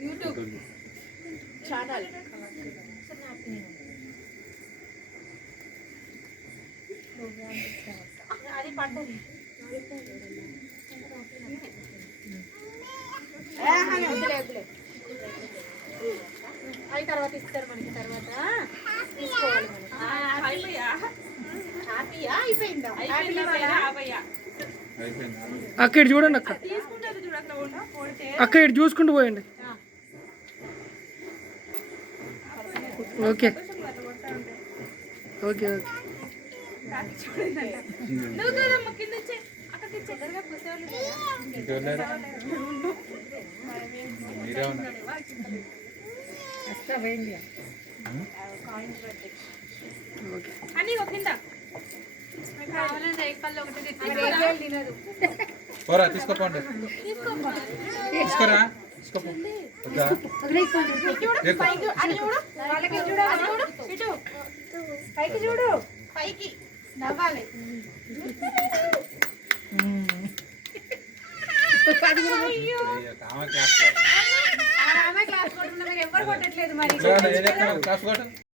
YouTube channel అది పడ్డది అవి తర్వాత ఇస్తారు మనకి తర్వాత తీసుకోవాలి హ్యాపీయా అయిపోయిందా అక్కడ చూడండి అక్క అక్క ఇటు చూసుకుంటూ పోయండి ఓకే ఓకే ఓకే తీసుకోపోండి తీసుకురా పైకి చూడు పైకి నవ్వాలి క్లాస్ కొట్టుకున్నా మీరు ఎవరు కొట్టట్లేదు మరి